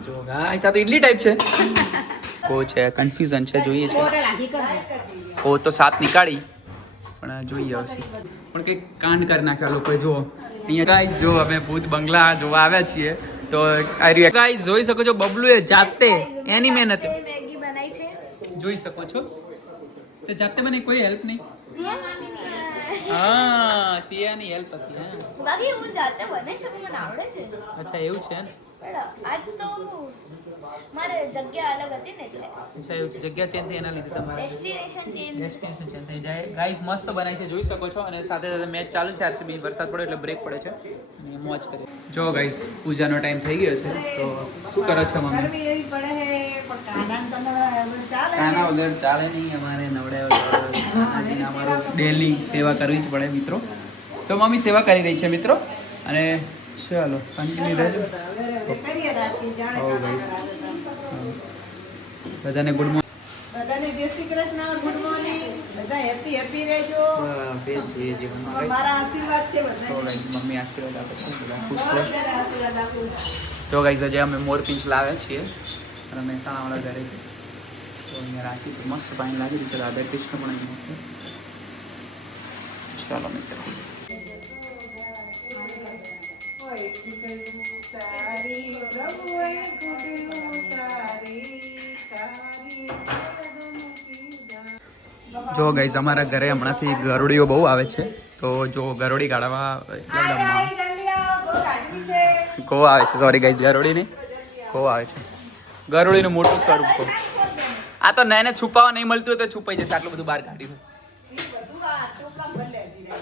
જો ગાઈસ આ તો ઇડલી ટાઈપ છે કો છે કન્ફ્યુઝન છે જોઈએ છે ઓ તો સાત નીકાળી પણ જોઈએ હવે પણ કંઈક કાંડ કરી નાખ્યા લોકોએ જો અહીંયા ગાઈસ જો અમે ભૂત બંગલા જોવા આવ્યા છીએ તો ગાઈસ જોઈ શકો છો બબલુએ જાતે એની મહેનત મેગી બનાવી છે જોઈ શકો છો તે જાતે મને કોઈ હેલ્પ નહીં હા સિયાની હેલ્પ હતી હા બાકી હું જાતે બનાવી શકું મને આવડે છે અચ્છા એવું છે પણ આજ તો મારે જગ્યા અલગ હતી ને એટલે અચ્છા એવું છે જગ્યા ચેન્જ થઈ એના લીધે તમારે ડેસ્ટિનેશન ચેન્જ થઈ જાય ગાઈસ મસ્ત બનાવી છે જોઈ શકો છો અને સાથે સાથે મેચ ચાલુ છે આરસીબી વરસાદ પડ્યો એટલે બ્રેક પડે છે અને મોજ કરે જો ગાઈસ પૂજાનો ટાઈમ થઈ ગયો છે તો શું કરો છો મમ્મી ગરમી એવી પડે છે પણ ચાલે કાના વગર ચાલે નહીં અમારે નવડે વગર અમારું ડેલી સેવા કરવી જ પડે મિત્રો તો મમ્મી સેવા કરી રહી છે મિત્રો અને ચાલો કન્ટિન્યુ રહેજો ઓ ગાઈસ બધાને ગુડ મોર્નિંગ બધાને જય શ્રી કૃષ્ણ ગુડ મોર્નિંગ બધા હેપી હેપી રહેજો જોઈએ જીવનમાં મારા આશીર્વાદ છે બધા તો ગાઈસ મમ્મી આશીર્વાદ આપે છે બધા ખુશ રહો આશીર્વાદ આપું તો ગાઈસ આજે અમે મોરપીંછ લાવ્યા છીએ અને મહેસાણાવાળા ઘરે તો અહીંયા રાખી છે મસ્ત પાણી લાગી છે રાધા કૃષ્ણ પણ અહીંયા છે ચાલો મિત્રો જો ગાઈસ અમારા ઘરે હમણાંથી ગરોળીઓ બહુ આવે છે તો જો ગરોળી કાઢવા કો આવે છે સોરી ગાઈસ ગરોળી નહીં કો આવે છે ગરોળીનું મોટું સ્વરૂપ કો આ તો નાને છુપાવા નહીં મળતું હોય તો છુપાઈ જશે આટલું બધું બહાર કાઢ્યું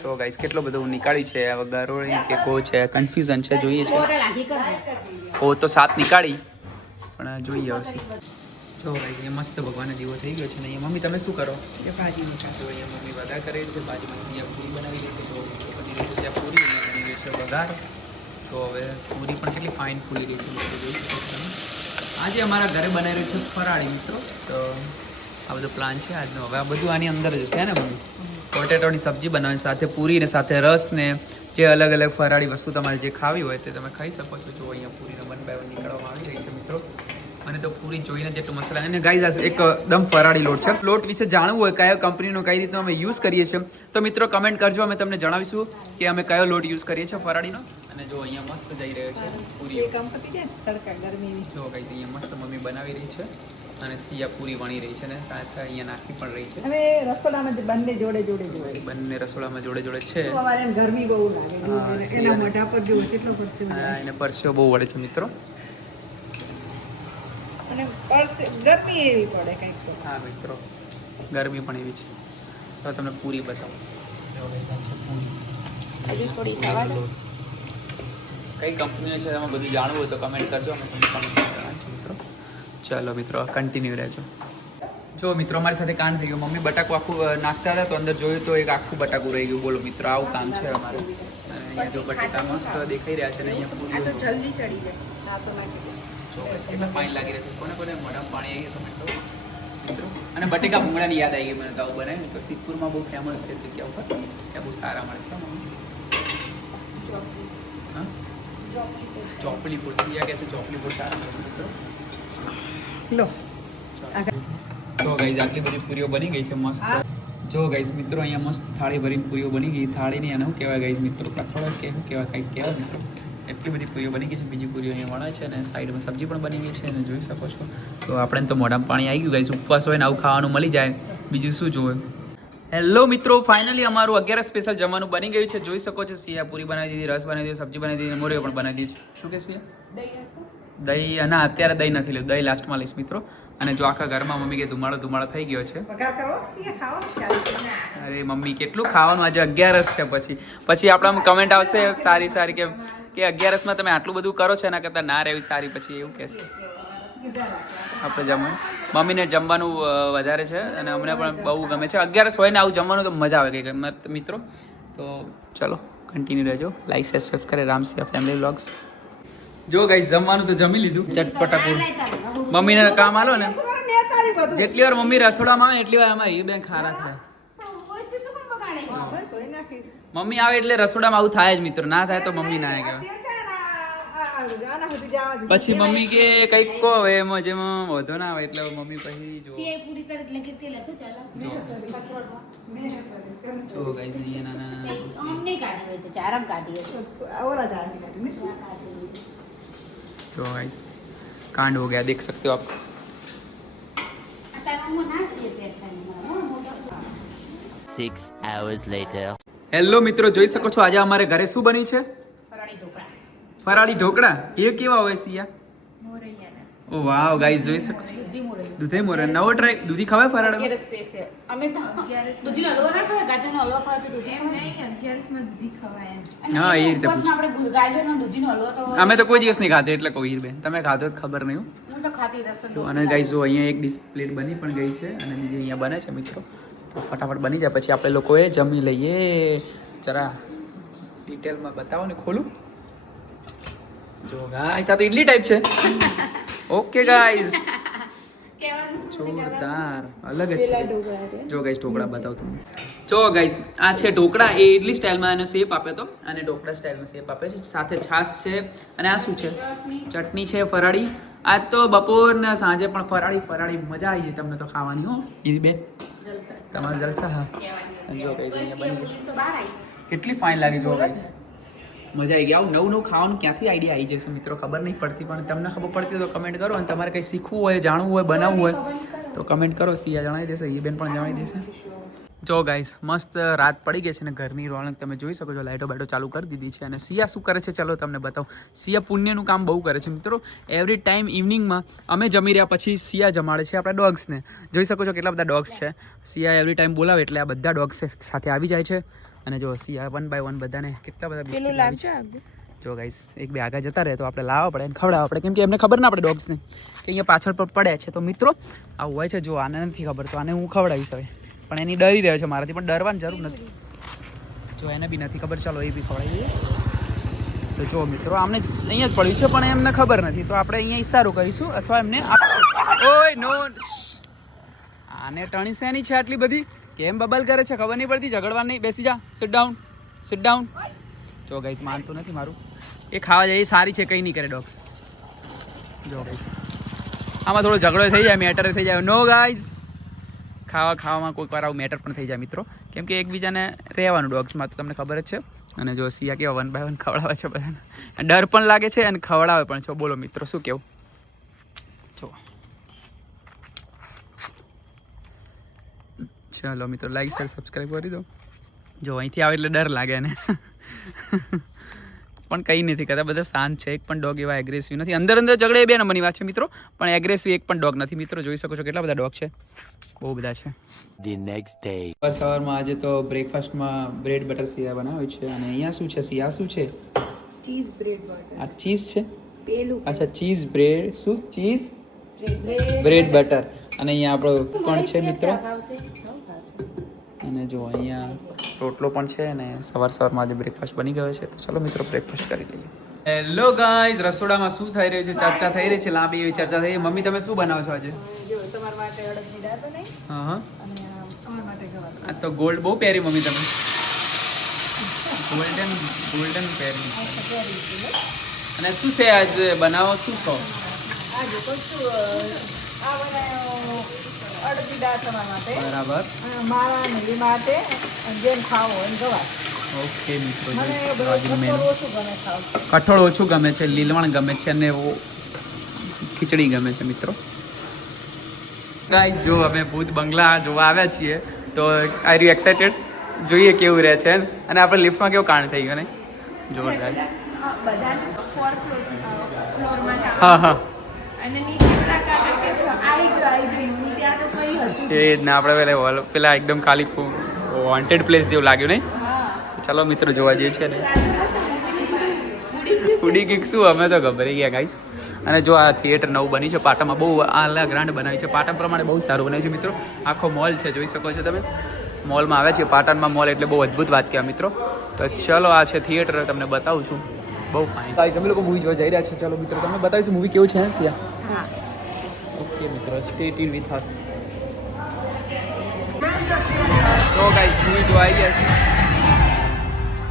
તો ગાઈસ કેટલો બધું નીકાળી છે હવે ગરોળી કે કો છે કન્ફ્યુઝન છે જોઈએ છે કો તો સાત નીકાળી પણ જોઈએ હવે જો ગાઈસ અહીંયા મસ્ત ભગવાનનો દીવો થઈ ગયો છે ને અહીંયા મમ્મી તમે શું કરો એ ભાજીનું ખાતું અહીંયા મમ્મી બધા કરે છે ભાજીમાં અહીંયા પૂરી બનાવી રહી છે તો બની રહી છે ત્યાં પૂરી અને બની રહી છે વઘાર તો હવે પૂરી પણ કેટલી ફાઇન ફૂલી રહી છે મિત્રો જોઈ શકો છો તમે આજે અમારા ઘરે બનાવી રહ્યું છે ફરાળી મિત્રો તો આ બધો પ્લાન છે આજનો હવે આ બધું આની અંદર જ છે ને મમ્મી પોટેટોની સબ્જી બનાવવાની સાથે પૂરી ને સાથે રસ ને જે અલગ અલગ ફરાળી વસ્તુ તમારે જે ખાવી હોય તે તમે ખાઈ શકો છો જો અહીંયા પૂરીનો વન બાય વન નીકળવામાં આવી રહી છે મિત્રો અને તો પૂરી જોઈને જેટલું મસાલા અને ગાઈઝ એકદમ ફરાળી લોટ છે લોટ વિશે જાણવું હોય કયો કંપનીનો કઈ રીતનો અમે યુઝ કરીએ છીએ તો મિત્રો કમેન્ટ કરજો અમે તમને જણાવીશું કે અમે કયો લોટ યુઝ કરીએ છીએ ફરાળીનો અને જો અહીંયા મસ્ત જઈ રહ્યો છે પૂરી કંપની છે તડકા ગરમી જો ગાઈઝ અહીંયા મસ્ત મમ્મી બનાવી રહી છે અને સિયા પૂરી વણી રહી છે ને સાથે અહીંયા નાખી પણ રહી છે હવે રસોડામાં બંને જોડે જોડે જોડે બંને રસોડામાં જોડે જોડે છે અમારે ગરમી બહુ લાગે એના મોઢા પર જો કેટલો પરસેવો હા એને પરસ્યો બહુ વળે છે મિત્રો અને ગરમી એવી પડે કંઈક તો હા મિત્રો ગરમી પણ એવી છે તો તમને પૂરી બતાવો હજુ થોડી થવા દો કઈ કંપનીઓ છે એમાં બધું જાણવું હોય તો કમેન્ટ કરજો અમે તમને કમેન્ટ જણાવીશું મિત્રો ચાલો મિત્રો કન્ટિન્યુ રહેજો જો મિત્રો અમારી સાથે કાંડ થઈ ગયું મમ્મી બટાકું આખું નાખતા હતા તો અંદર જોયું તો એક આખું બટાકું રહી ગયું બોલો મિત્રો આવું કામ છે અમારે અહીંયા જો બટાકા મસ્ત દેખાઈ રહ્યા છે ને અહીંયા પૂરી જલ્દી ચડી જાય આ તો નાખી દે ચોક્કસ કેટલા પાણી લાગી રહ્યા છે કોને કોને મોઢામાં પાણી આવી ગયું તમે કહો મિત્રો અને બટેકા ભૂંગળાની યાદ આવી ગઈ મને તો આવું બનાવ્યું તો સિદ્ધપુરમાં બહુ ફેમસ છે જગ્યા ઉપર ત્યાં બહુ સારા મળે છે મમ્મી હા ચોપલી ફૂડ સિયા કહે છે ચોપલી ફૂડ સારા મળે છે મિત્રો લો તો ગાઈઝ આટલી બધી પૂરીઓ બની ગઈ છે મસ્ત જો ગાઈઝ મિત્રો અહીંયા મસ્ત થાળી ભરીને પૂરીઓ બની ગઈ થાળીની એને શું કહેવાય ગાઈઝ મિત્રો કઠોળ કે શું કહેવાય કંઈક કહેવાય મિત્રો એટલી બધી પૂરીઓ બની ગઈ છે બીજી પૂરીઓ અહીંયા વણાય છે અને સાઈડમાં સબ્જી પણ બની ગઈ છે અને જોઈ શકો છો તો આપણે તો મોઢામાં પાણી આવી ગયું ગાઈઝ ઉપવાસ હોય ને આવું ખાવાનું મળી જાય બીજું શું જોવે હેલો મિત્રો ફાઇનલી અમારું 11 સ્પેશિયલ જમવાનું બની ગયું છે જોઈ શકો છો સિયા પૂરી બનાવી દીધી રસ બનાવી દીધી સબ્જી બનાવી દીધી મોરીઓ પણ બનાવી દીધી શું કે સિયા દહીં ના અત્યારે દહીં નથી લેવું દહીં લાસ્ટમાં લઈશ મિત્રો અને જો આખા ઘરમાં મમ્મી કે ધુમાડો થઈ ગયો છે પગાર કરો ખાવા અરે મમ્મી કેટલું ખાવાનું આજે 11 છે પછી આપણા કમેન્ટ આવશે સારી કે 11માં તમે આટલું બધું કરો છો એના કરતાં ના રહેવી સારી પછી એવું કહેશે આપણે જમવાનું મમ્મીને જમવાનું વધારે છે અને અમને પણ બહુ ગમે છે 11 હોય ને આવું જમવાનું તો મજા આવે કંઈક મિત્રો તો ચલો કન્ટિન્યુ રહેજો લાઈક સબસ્ક્રાઈબ કરે રામસિયા ફેમિલી વ્લોગ્સ જો ગાઈસ જમવાનું તો જમી લીધું ચટપટાપૂર મમ્મીને કામ આલો ને જેટલી વાર મમ્મી રસોડામાં આવે એટલી વાર અમારે એ બેન ખારા થાય મમ્મી આવે એટલે રસોડામાં આવું થાય જ મિત્રો ના થાય તો મમ્મી ના આવે આના સુધી જવા દે. પછી મમ્મી કે કંઈક કહો હવે એમાં જેમાં વધો ના આવે એટલે મમ્મી પછી જો સીએ પૂરી કરી એટલે કેટલી લખું ચાલો જો ગાઈસ અહીંયા નાના અમને કાઢી હોય છે ચારમ કાઢી છે ઓલા ચાંદી કાઢી ને. जो गाइस कांड हो गया देख सकते हो आप અત્યારે હું ના સીએ સેટ થાય 6 hours later. હેલો મિત્રો જોઈ શકો છો આજે અમારે ઘરે શું બની છે ફરાળી ઢોકળા ફરાળી ઢોકળા એ કેવા હોય સિયા મોરૈયાના ઓ વાવ ગાઈસ જોઈ શકો દૂધી મોરૈયા દૂધે મોરે નવો ટ્રાય દૂધી ખવાય ફરાળ અગિયારસ સ્પેશિયલ અમે તો દૂધીનો હલવો ના ખાય ગાજરનો હલવો ખાય તો દૂધી હા, એ રીતે ઉપવાસમાં આપણે ગાજરનો દૂધીનો હલવો તો અમે તો કોઈ દિવસ નહીં ખાતે એટલે કહું હીરબેન તમે ખાધો તો ખબર નહીં હું તો ખાતી રસ તો અને ગાઈસ જો અહીંયા એક ડિશ પ્લેટ બની પણ ગઈ છે અને બીજી અહીંયા બને છે મિત્રો તો ફટાફટ બની જાય પછી આપણે લોકોએ જમી લઈએ જરા ડિટેલમાં બતાવો ને ખોલું જો ગાઈસ આ તો ઇડલી ટાઈપ છે ઓકે ગાઈસ જોરદાર અલગ જ છે જો ગાઈસ ઢોકળા બતાવો તમે જો ગાઈસ આ છે ઢોકળા એ ઇડલી સ્ટાઇલમાં એનો શેપ આપ્યો તો અને ઢોકળા સ્ટાઇલમાં શેપ આપે છે સાથે છાશ છે અને આ શું છે ચટણી છે ફરાળી આજ તો બપોર ને સાંજે પણ ફરાળી મજા આવી છે તમને તો ખાવાની હો ઈરી બેન તમારો જલસા હા જો ગાઈસ અહીંયા બની ગયું. તો બહાર આવી કેટલી ફાઇન લાગી જો ગાઈસ મજા આવી ગઈ આવું નવું ખાવાનું ક્યાંથી આઈડિયા આવી જશે મિત્રો ખબર નહીં પડતી પણ તમને ખબર પડતી હોય તો કમેન્ટ કરો અને તમારે કંઈ શીખવું હોય જાણવું હોય બનાવવું હોય તો કમેન્ટ કરો સિયા જણાવી દેશે એ બેન પણ જણાવી દેશે જો ગાઈસ મસ્ત રાત પડી ગઈ છે ને ઘરની રોનક તમે જોઈ શકો છો લાઇટો બાઇટો ચાલુ કરી દીધી છે અને સિયા શું કરે છે ચલો તમને બતાવું સિયા પુણ્યનું કામ બહુ કરે છે મિત્રો એવરી ટાઈમ ઇવનિંગમાં અમે જમી રહ્યા પછી સિયા જમાડે છે આપણા ડોગ્સને જોઈ શકો છો કેટલા બધા ડોગ્સ છે સિયા એવરી ટાઈમ બોલાવે એટલે આ બધા ડોગ્સ સાથે આવી જાય છે અને જો સિયા 1 બાય 1 બધાને કેટલા બધા બિસ્કિટ લાવી છે જો ગાઈસ એક બે આગળ જતા રહે તો આપણે લાવવા પડે અને ખવડાવવા પડે કેમ કે એમને ખબર ના પડે ડોગ્સને કે અહીંયા પાછળ પર પડે છે તો મિત્રો આવું હોય છે જો આને નથી ખબર તો આને હું ખવડાવીશ હવે પણ એની ડરી રહ્યો છે મારાથી પણ ડરવાની જરૂર નથી જો એને બી નથી ખબર ચાલો એ બી ખવડાવી દઈએ તો જો મિત્રો આમને અહીંયા જ પડ્યું છે પણ એમને ખબર નથી તો આપણે અહીંયા ઈશારો કરીશું અથવા એમને ઓય નો આને ટણી શેની છે આટલી બધી કેમ બબલ કરે છે ખબર નહીં પડતી ઝઘડવા નહીં બેસી જા સિટ ડાઉન જો ગાઈસ માનતું નથી મારું એ ખાવા જાય એ સારી છે કંઈ નહીં કરે ડોગ્સ જો ગાઈસ આમાં થોડો ઝઘડો થઈ જાય મેટર થઈ જાય નો ગાઈસ ખાવામાં કોઈક વાર આવું મેટર પણ થઈ જાય મિત્રો કેમ કે એકબીજાને રહેવાનું ડોગ્સમાં તો તમને ખબર જ છે અને જો સિયા કેવા 1 બાય 1 ખવડાવે છે બધાને ડર પણ લાગે છે અને ખવડાવે પણ છે બોલો મિત્રો શું કેવું જો ચાલો મિત્રો લાઈક શેર સબસ્ક્રાઈબ કરી દો જો અહીંથી આવે એટલે ડર લાગે ને પણ કંઈ નથી કરતા બધા શાંત છે એક પણ ડોગ એવા એગ્રેસિવ નથી અંદર ઝઘડે બે નંબરની વાત છે મિત્રો પણ એગ્રેસિવ એક પણ ડોગ નથી મિત્રો જોઈ શકો છો કેટલા બધા ડોગ છે બહુ બધા છે The next day. સવારમાં આજે તો બ્રેકફાસ્ટમાં બ્રેડ બટર સિયા બનાવ્યું છે અને અહીંયા શું છે સિયા શું છે ચીઝ બ્રેડ બટર. આ ચીઝ છે પેલું અચ્છા ચીઝ બ્રેડ શું ચીઝ બ્રેડ બટર અને અહીંયા આપણો કોણ છે મિત્રો અને જો અહીંયા રોટલો પણ છે અને સવારમાં આજે બ્રેકફાસ્ટ બની ગયો છે તો ચલો મિત્રો બ્રેકફાસ્ટ કરી લઈએ હેલો ગાઈઝ રસોડામાં શું થઈ રહ્યું છે ચર્ચા થઈ રહી છે લાંબી એવી ચર્ચા થઈ મમ્મી તમે શું બનાવો છો આજે જો તમારા માટે અડદની દાળ બનાવી હા હા અને અમારા માટે જવા આ તો ગોલ્ડ બહુ પહેરી મમ્મી તમે ગોલ્ડન પહેરી અને શું છે આજ બનાવો શું કહો આજે તો શું આ બનાવ્યો અડદની દાળ તમારા માટે બરાબર અને મારા ને એ માટે જેમ ખાવો હોય એમ ગવાર ઓકે મિત્રો મને આજનું બધું મેનુ ઓછું ગમે ખાવ કઠોળ ઓછું ગમે છે લીલવણ ગમે છે અને ખીચડી ગમે છે મિત્રો ગાઈસ જો અમે ભૂત બંગલા જોવા આવ્યા છીએ તો આર યુ એક્સાઇટેડ જોઈએ કેવું રહે છે અને આપણે લિફ્ટમાં કેવું કાંડ થઈ ગયો ને જોરદાર બધા ફોર ફ્લોરમાં હા હા અને નીચે આવી ગયું ત્યાં તો કઈ હતું એ જ ને આપણે પેલા એકદમ ખાલી વોન્ટેડ પ્લેસ જેવું લાગ્યું નહીં ચાલો મિત્રો જોવા જઈએ છીએ ને ઉડી ગીક શું અમે તો ગભરાઈ ગયા ગાઈસ અને જો આ થિયેટર નવું બની છે પાટણમાં બહુ આલા ગ્રાન્ડ બનાવ્યું છે પાટણ પ્રમાણે બહુ સારું બનાવ્યું છે મિત્રો આખો મોલ છે જોઈ શકો છો તમે મોલમાં આવે છે પાટણમાં મોલ એટલે બહુ અદ્ભુત વાત કહેવાય મિત્રો તો ચલો આ છે થિયેટર તમને બતાવું છું બહુ ફાઇન ગાઈસ અમે લોકો મૂવી જોવા જઈ રહ્યા છે ચલો મિત્રો તમે બતાવીશું મૂવી કેવું છે સિયા ઓકે મિત્રો સ્ટે ટ્યુન વિથ અસ તો ગાઈસ મૂવી જોવા આવી ગયા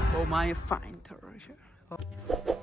છે ઓ માય ફાઇન થર છે